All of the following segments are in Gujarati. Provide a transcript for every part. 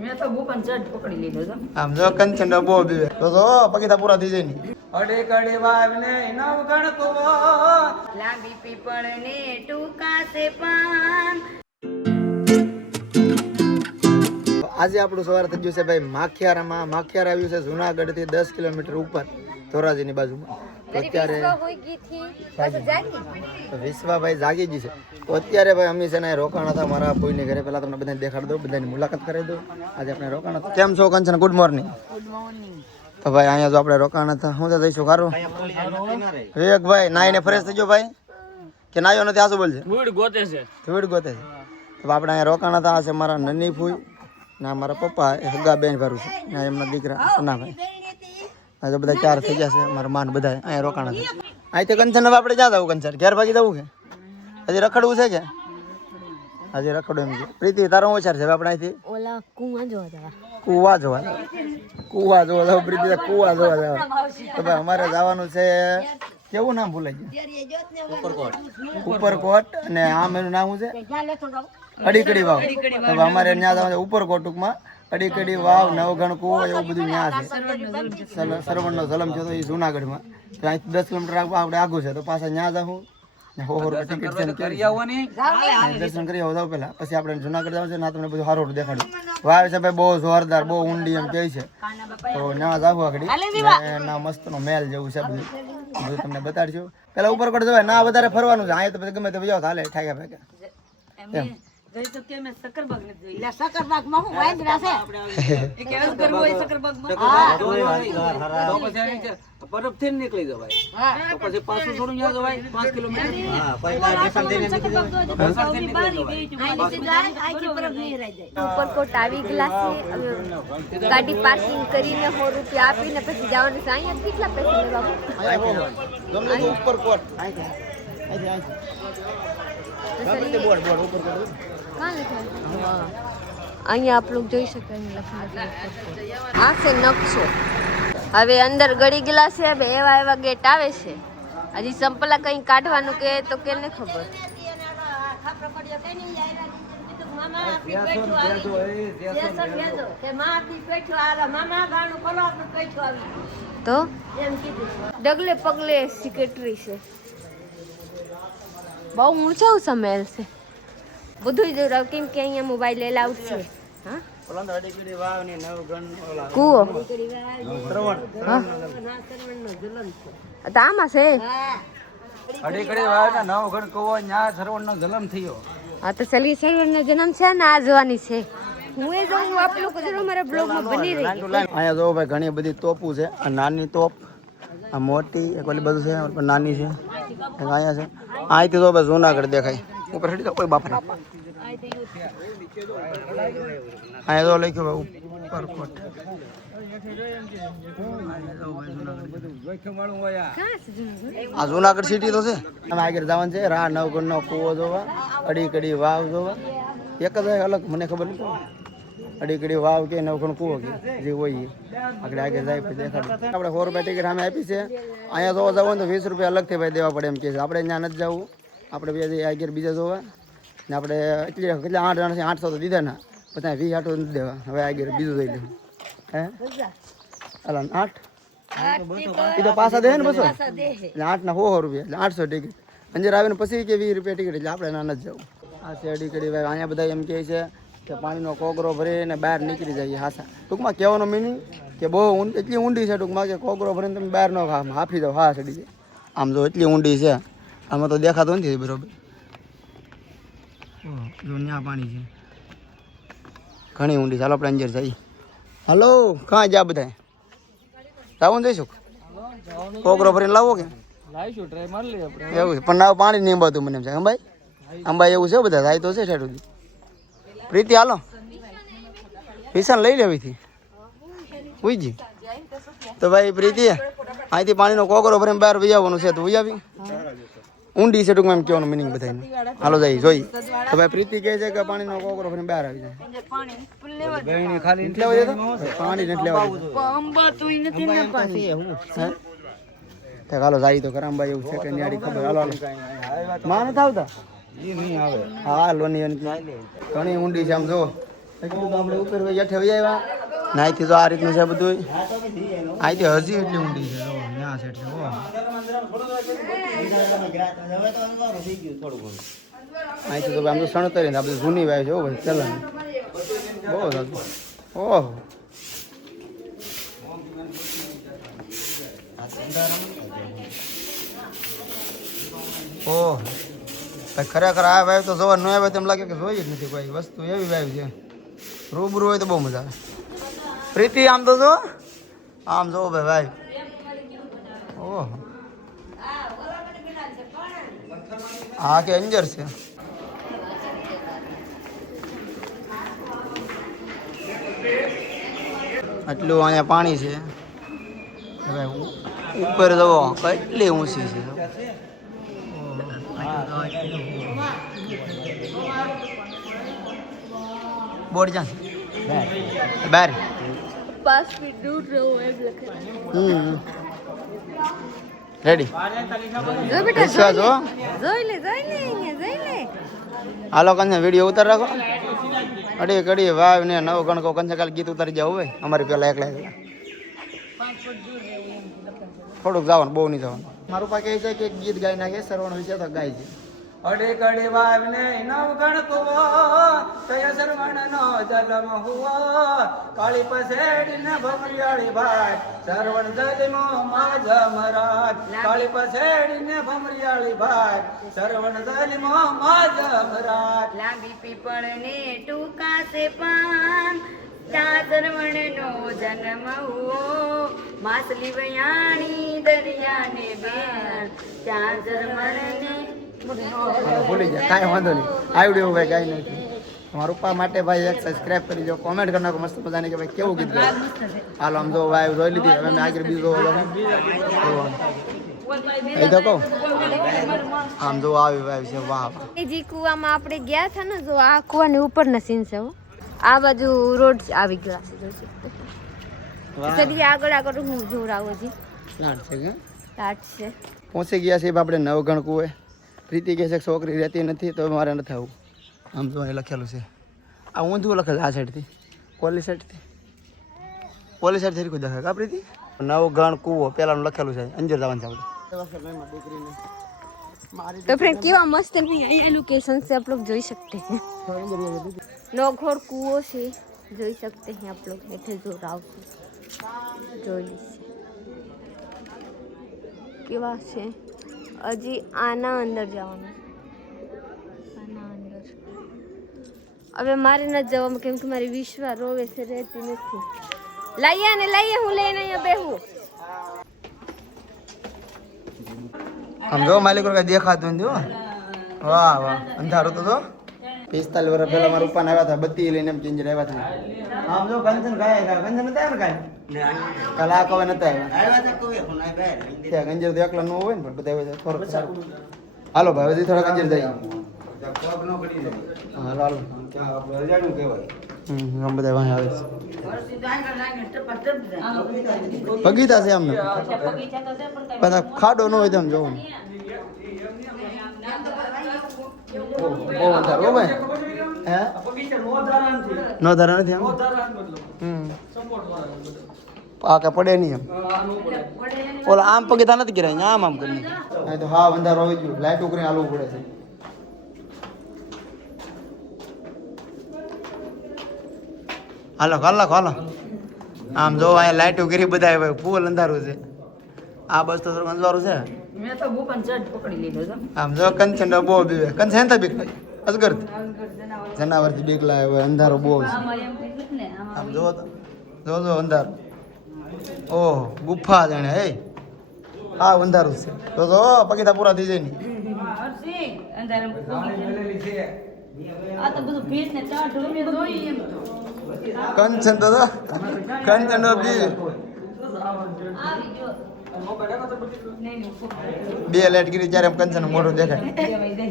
મેં તો બુકન ચટ પકડી લીધો છે. આમ જો કંચન ડબ્બો બીવે તો પગીતા પૂરા થઈ જાય ને. અડે કડે વાવને નવગણ કુવો લાંબી પીપળ ને ટૂંકા સે પાન. આજે આપણું સવાર થઈ ગયું છે ભાઈ માખિયારામાં. માખિયાર આવ્યું છે જુનાગઢ થી 10 કિલોમીટર ઉપર ધોરાજીની બાજુમાં. તો અત્યારે વિશ્વાભાઈ જાગી ગઈ છે. તો અત્યારે ભાઈ અમે છે ને રોકાણ હતા મારા ફોઈની ઘરે. પહેલા તમને બધાને દેખાડી દઉં, બધાની મુલાકાત કરાવી દઉં. આજે આપણે રોકાણ હતા. કેમ છો Kanchan? Good morning. Good morning. તો ભાઈ અહીંયા જો આપણે રોકાણ હતા. હું તો જઈશું ખારું વિવેકભાઈ નાઈને ફ્રેશ થઈ ગયો ભાઈ કે નાયો નથી? આ શું બોલશે? ધૂળ ગોતે છે. ધૂળ ગોતે છે. તો આપણે અહીંયા રોકાણ હતા. આ છે મારા નન્ની ફૂઈ ના મારા પપ્પા હગા બેન ભરું છે ને એમના દીકરા સનાભાઈ. આજે બધા ચાર થઈ ગયા છે મારા માન બધા અહીંયા રોકાણ હતા. અહીંથી કંચન હવે આપણે જ્યાં જવું? કંચન ઘેર ભાગી જવું કે હજી રખડવું છે કે? હજી રખડવું એમ છે. પ્રીતિ તારો વિચાર છે હવે આપણે અહીંથી ઓલા કુવા જોવા જવા? કુવા જોવા જવા. કુવા જોવા જવા. પ્રીતિ કુવા જોવા જવા. તો ભાઈ અમારે જવાનું છે, કેવું નામ ભૂલાઈ ગયું? ઉપરકોટ. અને આમ એનું નામ છે અડીકડી વાવ. તો અમારે ત્યાં જવાનું છે ઉપરકોટ. ટૂંકમાં અડીકડી વાવ, નવગણ કુવો એવું બધું ત્યાં છે. સરવણનો જલમ છે તો એ જુનાગઢમાં. તો અહીંથી 10 કિલોમીટર આપણે આગું છે. તો પાછા ત્યાં જાઉં ટિકિટ દર્શન કરી આવો પેલા. પછી આપણે જુનાગઢ જવાનું છે. ના તમને બધું સારું દેખાડ્યું. વાવ છે ભાઈ બહુ જોરદાર, બહુ ઊંડી એમ કહે છે. તો ત્યાં જાવ આગળ ના મસ્ત નો મેલ જેવું છે. બધું તમને બતાડશું. પેલા ઉપરકોટ જવાય ના, વધારે ફરવાનું છે. અહીંયા તો પછી ગમે તે જાવ હાલે ઠાક્યા ફેંક્યા એમ. ઉપરકોટ આવી ગયેલા છે. ગાડી પાર્કિંગ કરીને 100 રૂપિયા આપીને પછી જવાનું છે. અહીંયા કેટલા પૈસા લેવા? ઉપરકોટ અહીંયા આપ લોગ જોઈ શકો. આ છે નકશો. હવે અંદર ગળી ગયેલા છે. હવે એવા એવા ગેટ આવે છે. હજી સંપલા કઈ કાઢવાનું કે તો કેને ખબર. તો ડગલે પગલે સિક્રેટરી છે. બહુ ઊંચો સમેલ છે. બધું જ કેમ કે અહીંયા મોબાઈલ એલાઉડ છે. હા કુવો આમાં છે. હા તો સલી સરવણનો જન્મ છે ને આ જોવાની છે. હું એ જોઉં આપ લોકો જરૂર મારા બ્લોગમાં બની રહી. અહીંયા જો ભાઈ ઘણી બધી તોપું છે. આ નાની તોપ, આ મોટી એક ઓલી બધું છે, નાની છે એક અહીંયા છે. અહીંથી તો ભાઈ જુનાગઢ દેખાય ઉપર હેડી. કોઈ બાપા અહીંયા તો લખ્યું ઉપરકોટ. આ જુનાગઢ સિટી તો છે. આગળ જવાનું છે. રા નવગઢ નો કુવો જોવા, અડીકડી વાવ જોવા. એક જ અલગ મને ખબર નથી. અડીકડી વાવ કે નવગઢ કુવો કે જે હોય આગળ આગળ જાય પછી દેખાડે. આપણે 100 રૂપિયા ટિકિટ સામે આપી છે. અહીંયા જોવા જવું તો 20 રૂપિયા અલગથી ભાઈ દેવા પડે એમ કે છે. આપણે ત્યાં નથી જવું. આપણે આગળ બીજા જોવા ને આપણે કેટલા 8 જણા છે. 800 તો દીધા ના, પછી 20 આટો નથી દેવા. હવે આગળ બીજું જોઈ લેવું. હે અલા 8 એ તો પાછા દે ને 200 એટલે 8 ના 100 રૂપિયા એટલે 800 ટિકિટ. અંજર આવે ને પછી કે 20 રૂપિયા ટિકિટ. એટલે આપણે ના નથી જવું. આ શેરડી કરી ભાઈ. અહીંયા બધા એમ કહે છે કે પાણીનો કોગરો ભરીને બહાર નીકળી જાય. હાસા ટૂંકમાં કહેવાનો મિનિંગ કે બહુ એટલી ઊંડી છે ટૂંકમાં કે કોગરો ભરીને તમે બહાર ન હાફી દો. હા ચડી જાય. આમ જો એટલી ઊંડી છે. આમાં તો દેખાતું નથી બરોબર. જો ત્યાં પાણી છે ઘણી ઊંડી. ચાલો આપણે અંજર જઈએ. હલો કાં જા બધા જવાનું જઈશું? કોગરો ભરીને લાવો કે એવું છે? પણ ના પાણી નહીં બધું મને એમ છે. અંબાઈ અંબાઈ એવું છે બધા જાય તો છે ઠેઠ સુધી. પ્રીતિ હાલો પૈસા લઈ લેવીથી ઉઈજી. તો ભાઈ પ્રીતિ અહીંથી પાણીનો કોગરો ભરીને બહાર વહી આવવાનું છે. તો વહી આવી ઊંડી છે ટૂંકમાં એમ કહેવાનું મિનિંગ બધાને. હાલો જઈ જોઈ. તો ભાઈ પ્રીતિ કહે છે કે પાણીનો કોગરો ભરીને બહાર આવી જાય. પાણી નથી લેવા હાલો જાય તો કરામભાઈ એવું છે કે ન્યાડી ખબર. હાલો હાલો માં નથી આવતા. હા લોની ઘણી ઊંડી છે આમ જો. કીધું તો આપણે ઉપર હેઠે વહી આવ્યા ને અહીંથી તો આ રીતનું છે બધું અહીંથી હજી એટલી ઊંડી છે જો ત્યાં છે એટલે અહીંથી તો આમ તો સણતરી ને આ બધું જૂની વાય છે હો ભાઈ ચલણ બહુ સારું ઓહો ઓહ ખરેખર આ વાવ તો જોવા ન આવે તેમ લાગે કે જોઈ જ નથી કોઈ વસ્તુ એવી વાવ છે રૂબરૂ હોય તો બહુ મજા આવે પ્રીતિ આમ તો જો આમ જો ભાઈ ઓહો હા કે અંજર છે આટલું અહીંયા પાણી છે હવે ઉપર જવો કેટલી ઊંચી છે બોર્ડ ક્યાં છે બાર 5 ફીટ દૂર રહો એમ લખેલું. રેડી જો બેટા વિશ્વાસ હો જોઈ લે અહીંયા જોઈ લે. હાલો કંસે વિડીયો ઉતાર રાખો અડી કડી વાવ ને નવ ગણકો કંસે કાલ ગીત ઉતારી જાવ હોય અમારી પેલા એકલા થોડુંક જવાનું બહુ નહીં જવાનું મારું પા કહે છે કે ગીત ગાઈ નાખે સરવણ વિશે તો ગાય છે અડે કડી વાવ ને નવ ગણકો તય સરવણ નો જલમ હુઓ કાળી પસેડી ને ભમરિયાળી ભાઈ સરવણ જલમો માજ મરાજ કાળી પસેડી ને ભમરિયાળી ભાઈ સરવણ જલમો માજ મરાજ લાંબી પીપળ ને ટૂંકા છે પાન ત્યાં સરવણ નો જન્મ હુઓ માછલી વયાણી દરિયા ને બેન ત્યાં સરવણ ને ભૂલી જાય કાંઈ વાંધો નહીં આવડ્યું ભાઈ કાંઈ નથી તમારા રૂપા માટે ભાઈ એક સબસ્ક્રાઇબ કરી દો કોમેન્ટ કરી નાખો મસ્ત મજાની કે ભાઈ કેવું ગીત ગાયું હાલો આમ જો ભાઈ જોઈ લીધી હવે મેં આગળ બીજો એ તો કહું આમ જો આવી ભાઈ છે વાહ એ જે કુવામાં આપણે ગયા હતા ને જો આ કુવાની ઉપરના સીન છે હો. આ બાજુ રોડ આવી ગયા છે જોઈ શકते સડી આગળ આગળ હું જોરાવો જી લાટ છે કે લાટ છે. પહોંચી ગયા છે આપણે નવગણ કુએ પ્રીતિ કહે છે કે છોકરી રહેતી નથી તો મારે નથી આવું આમ તો અહીં લખેલું છે આ ઊંધું લખેલું આ સાઈડથી પોલી સાઈડથી કોઈ દેખાય કા પ્રીતિ નવગણ કુવો પેલાનું લખેલું છે અંજર જવાનું છે तो फ्रेंड केवा मस्त અહીંયા लोकेशन से आप लोग જોઈ सकते हैं नौघोर कुओं से જોઈ सकते हैं आप लोग बैठे जो राव से જોઈ કેવા છે હજી આના અંદર જવાનું આના અંદર હવે મારે ન જવામાં કેમ કે મારી વિશ્વા રોવે છે રહેતી નથી લાઈએ ને લાઈએ હું લઈને અહીંયા બેહું આમ જો માલિકો કઈ દેખાતું નથી હો વાહ વાહ અંધારું તો જો 45 વર્ષ પહેલા મારા પપ્પા આવ્યા હતા બત્તી લઈને એમ ચેન્જ આવ્યા હતા આમ જો કંચન ગાય કંચન નતા આવ્યા કાંઈ કલા કવે નતા આવ્યા ગંજર તો એકલા ન હોય ને પણ બધા આવ્યા થોડું હાલો ભાઈ હજી થોડા ગંજર જઈએ હાલો હાલો આમ બધા વાહ આવે છે બગીચા છે આમને બધા ખાડો ન હોય તો આમ જોવું બહુ અંધાર હો ભાઈ હે નો ધારા નથી આમ પાકા પડે નહીં એમ ઓલા આમ પગીતા નથી કર્યા આમ આમ કરી અહીં તો હા અંધાર હોવી ગયું લાઈટ ઉકરીને હાલવું પડે છે હાલો હાલો હાલો આમ જો અહીંયા લાઈટો કરી બધા ફૂલ અંધારું છે આ બસ તો થોડું અંધારું છે મેં તો ભૂપન ચડ પકડી લીધો છે આમ જો કંચન બહુ બીવે કંચન બીક લાગે અજગર જનાવરથી બીક લાગે અંધારું બહુ છે આમ જો જો અંધારું ઓહ ગુફા જાણે હે હા અંધારું છે તો જો પગીતા પૂરા થઈ જાય નહીં આ તો બધું ભેટ ને ચાટ જોઈ એમ તો કંચન તો કંચન બી બે લાઈટ ગીરી ત્યારે કંચન મોઢું દેખાય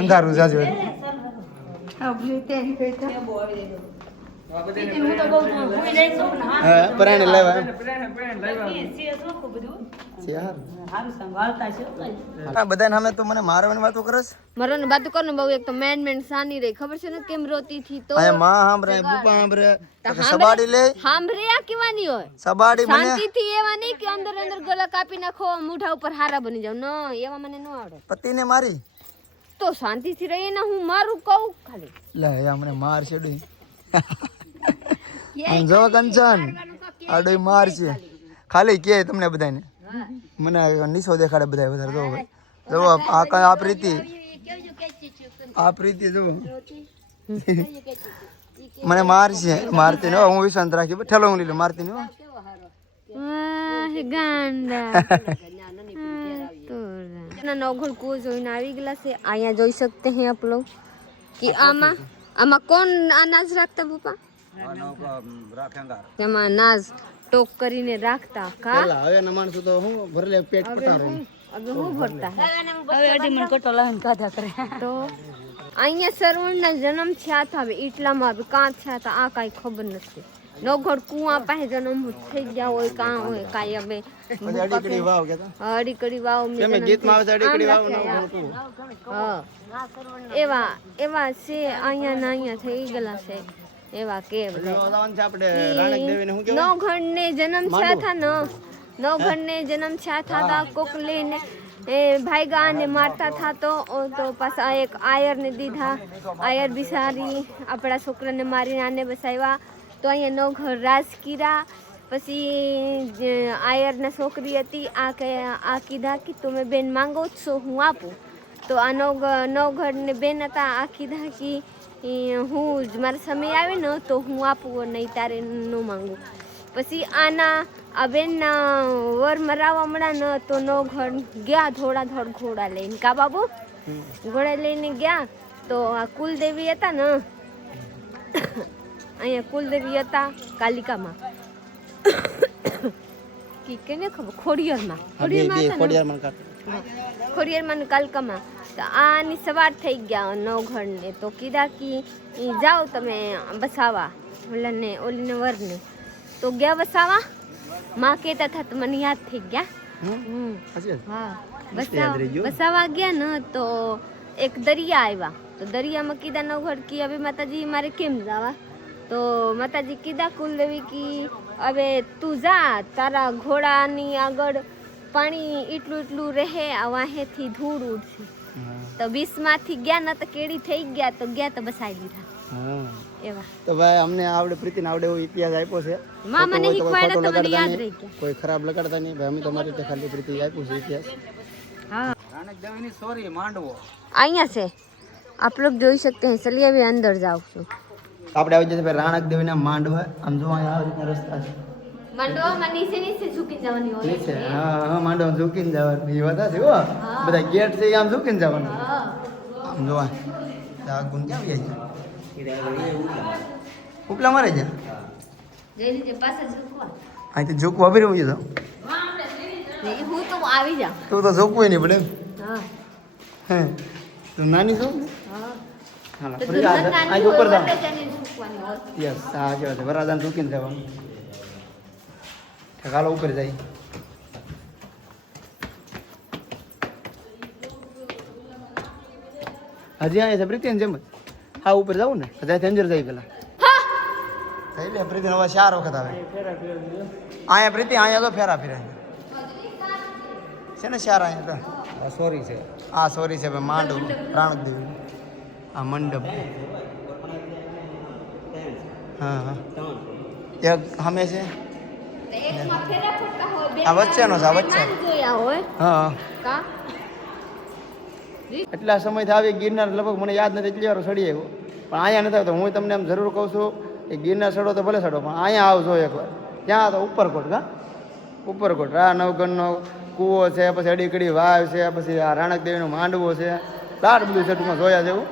અંધારું જાજુ હું તો બહુ ભૂઈ જઈશ ને. હા પરાણે લેવા છે શું બધું છે યાર સારું સંભાળતા છે આ બધાને સામે તો મને મારવાની વાતો કરે છે. મરવાની બાત કર ને બહુ એક તો મેન સાની રહી ખબર છે ને કેમ રોતી થી તો આયા માં સાંભળે બુપા સાંભળે સબાડી લે સાંભળ્યા કેવાની હોય સબાડી મને શાંતિથી એવા નહીં કે અંદર અંદર ગળા કાપી નાખો મૂઠા ઉપર હારા બની જાવ ન એવા મને ન આવડે પતિને મારી તો શાંતિથી રહીએ ને હું મારું કહું ખાલી લે યા મને માર છે ડોઈ જો કંચન આડોઈ માર છે ખાલી કે તમને બધાને મને નીચો દેખાડે બધા વધારે જો ભાઈ જો આ પ્રીતિ જો મને માર છે મારતી ને હું વિશ્વાસ રાખી ઠેલો હું લીધો મારતી ને ગાંડા ना नौघड़ को જોઈને આવી ગલા છે અહીંયા જોઈ सकते हैं आप लोग कि આમાં કોણ અનાજ રાખતા પપ્પા તેમાં અનાજ ટોક કરીને રાખતા કા પેલા હવે ના માણસો તો હું ભરલે પેટ પટારે હવે હું ભરતા હવે અઢી મણ કટો લાવીને ખાધા કરે તો અહીંયા સરવણના જન્મ થયા હતા હવે એટલામાં હવે કાં થયા હતા આ કાંઈ ખબર નથી નવઘડ કુવા પાસે જન્મ થઈ ગયા હોય કાં હોય કાંઈ હવે અડીકડી વાવ કેતા અડીકડી વાવ તમે ગીતમાં આવે અડીકડી વાવ ન હા એવા એવા છે અહીંયા ના અહીંયા થઈ ગયેલા છે એવા કે આપણે રાણક દેવીને હું નવઘડ ને જન્મ થયા હતા ને નવઘડ ને જન્મ થયા હતા કોક લઈને એ ભાઈગા ને મારતા થા તો પાછા એક આયર ને દીધા આયર બિસારી આપણા છોકરાને મારીને આને બસાવ્યા તો અહીંયા નવઘડ રાજકીરા પછી આયરના છોકરી હતી આ કીધા કે તમે બેન માંગો છો હું આપું તો આ નવઘડને બેન હતા આ કીધા કે હું મારા સમય આવે ને તો હું આપું નહીં તારે ન માંગું પછી આના આ બેનના વર મરાવા મળ્યા ને તો નવઘડ ગયા ધોળા ઘોડા લઈને કા બાબુ ઘોડા લઈને ગયા તો આ કુલદેવી હતા ને અહીંયા કુલદેવી હતા કાલિકામાં કેને ખબર ખોડિયારમાં ને કાલિકામાં તો આની સવાર થઈ ગયા નવઘડને તો કીધા કે જાઓ તમે બસાવા ઓલીને વરને તો ગયા બસાવા માં કહેતા હતા તો મને યાદ થઈ ગયા હા બસાવા ગયા ને તો એક દરિયા આવ્યા તો દરિયામાં કીધા નવઘડ કે હવે માતાજી મારે કેમ જવા તો માતાજી કીધા કુલદેવી કી હવે તું જા તારા ઘોડાની આગળ પાણી એટલું રહે આ વાહેથી ધૂળ ઉડશે તો 20 માંથી ગયા ન તો કેડી થઈ ગયા તો ગયા તો બસાઈ દીધા એવા તો ભાઈ અમને આવડે પ્રીતિને આવડે એવો ઇતિહાસ આપ્યો છે માં મને શીખવાડ્યા તો મને યાદ રહી ગયા કોઈ ખરાબ લગાડતા નહીં ભાઈ અમે તમારી રીતે ખાલી પ્રીતિ આપ્યું છે ઇતિહાસ हाँ રાણક દેવીની સોરી માંડવો અહીંયા से आप लोग જોઈ सकते हैं चलिए अभी अंदर जाओ છું આપણે આવી જશે ભાઈ રાણક દેવીના માંડવા આમ જો અહીંયા આવી રીતના રસ્તા છે મંડવામાં નીચે ઝૂકી જવાની હોય નીચે હા માંડવા ઝૂકીને જવાનું એ વાત છે હો બધા ગેટ છે આમ ઝૂકીને જવાનું આમ જો આ ગુણ ક્યાં આવી જાય ઉપલા મારે જા જઈને જે પાસે ઝૂકવા અહીંથી ઝૂકવા આવી રહ્યું છે નહીં હું તો આવી જા તું તો ઝૂકવું નહીં પડે હા હે તું નાની છો હા હાલો તો ફરી આ ઉપર જાવ ઝૂકવાની હોય યસ હા જો છે વરાદાન ઝૂકીને જવાનું ઠકાલો ઉપર જાય હજી અહીંયા છે પ્રીતિને જેમ જ હા ઉપર જાઉં ને ત્યાંથી અંદર જાય પેલા થઈ લે પ્રીતિને હવે 4 વખત આવે અહીંયા પ્રીતિ અહીંયા તો ફેરા ફેરા છે ને 4 અહીંયા સોરી છે હા સોરી છે ભાઈ માંડવ રાણક દેવી આ મંડપ હા હા એક હમે છે આ વચ્ચેનો છે આ વચ્ચે જોયા હોય હા કા એટલા સમયથી આવી ગિરનાર લગભગ મને યાદ નથી એટલી વાર ચડી આવ્યો પણ અહીંયા નથી આવતો હું તમને એમ જરૂર કહું છું કે ગિરનાર ચડો તો ભલે ચડો પણ અહીંયા આવજો એકવાર ત્યાં તો ઉપરકોટ હા ઉપરકોટ આ નવગણનો કૂવો છે પછી અડીકડી વાવ છે પછી આ રાણક દેવીનો માંડવો છે લાડ બધું છે ટૂંકમાં જોયા જેવું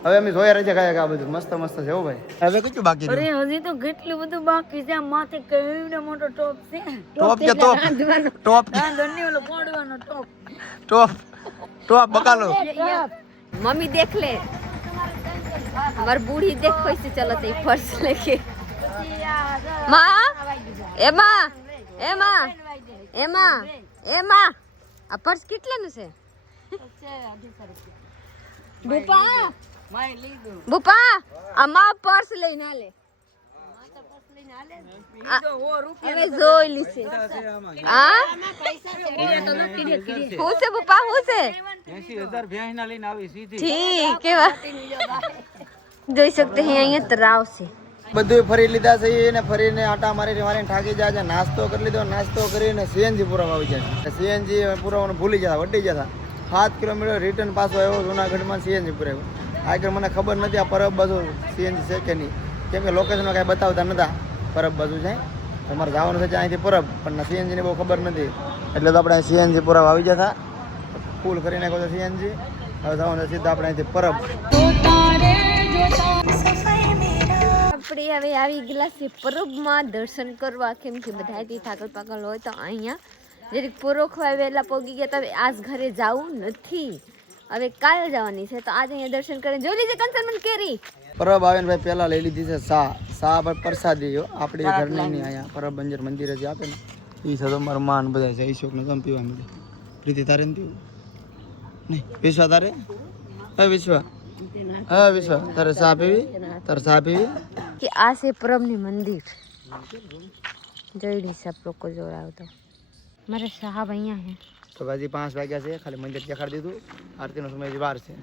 હવે અમે જોયા રહી છે કાંઈક આ બધું મસ્ત મસ્ત છે હો ભાઈ હવે કેટલું બાકી અરે હજી તો કેટલું બધું બાકી છે માથે કેવડો મોટો ટોપ છે ટોપ કે ટોપ ટોપ દંડી ઓલો પોડવાનો ટોપ ટોપ ટોપ બકાલો मम्मी देख ले हमारी बूढ़ी देखो इसे चलो तो पर्स लेके माँ ए माँ ए माँ ए माँ ए माँ आ पर्स કેટલાનું છે બુપા બુપા આમાં પર્સ લઈને આલે હવે જોઈ લીશે હા હું છે બુપા હું છે 80,000 ભેંસના લઈને આવી સીધી ઠીક કેવા જોઈ શકते हैं અહીંયા તરાવ છે બધું ફરી લીધા છે એને ફરીને આટા મારીને મારીને થાકી જાય છે નાસ્તો કરી લીધો નાસ્તો કરીને સીએનજી પુરાવા આવી જાય સીએનજી પુરાવાનું ભૂલી જતા વટી જતા 7 કિલોમીટર રિટર્ન પાછો આવ્યો જુનાગઢમાં સીએનજી પુરાવ્યો આગળ મને ખબર નથી આ પરબ બાજુ સીએનજી છે કે નહીં કેમ કે લોકેશનમાં કાંઈ બતાવતા નતા પરબ બાજુ છે તમારે જવાનું છે અહીંથી પરબ પણ સીએનજીની બહુ ખબર નથી એટલે તો આપણે સીએનજી પુરાવા આવી જતા ફૂલ કરી નાખ્યો છે સીએનજી હવે જવાનું સીધા આપણે અહીંથી પરબ આપણે હવે આવી ગયેલા છે પરબમાં દર્શન કરવા કેમ કે બધાથી થાકલ પાકલ હોય તો અહીંયા જરીક પૂરો ખવાય વહેલા પહોંચી ગયા તો હવે આજ ઘરે જવું નથી હવે કાલે જવાની છે તો આજે અહીંયા દર્શન કરીને જોઈ લીધે કંસલમેન્ટ કેરી પરબ આવે ને ભાઈ પહેલા લઈ લીધી છે સા પર પ્રસાદી આપણી ઘરની નહીં અહીંયા પરબ બંજર મંદિરે જે આપે ને એ છે તમારું માન બધા છે ઈશોકને તમે પીવા મળે પ્રીતિ તારે ને પીવું નહીં વિશ્વા તારે હા વિશ્વા હા વિશ્વા તારે ચા પીવી કે આ છે પરબની મંદિર જોઈ લીધે આપ લોકો જોડાવ તો મારા સાહેબ અહીંયા હે તો હજી 5 વાગ્યા છે ખાલી મંદિર દેખાડી દીધું આરતીનો સમય હજી વાર છે